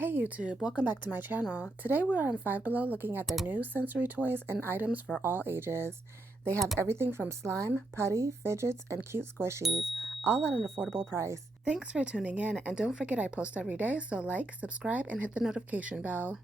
Hey YouTube, welcome back to my channel. Today we are on Five Below looking at their new sensory toys and items for all ages. They have everything from slime, putty, fidgets, and cute squishies, all at an affordable price. Thanks for tuning in, and don't forget I post every day, so like, subscribe, and hit the notification bell.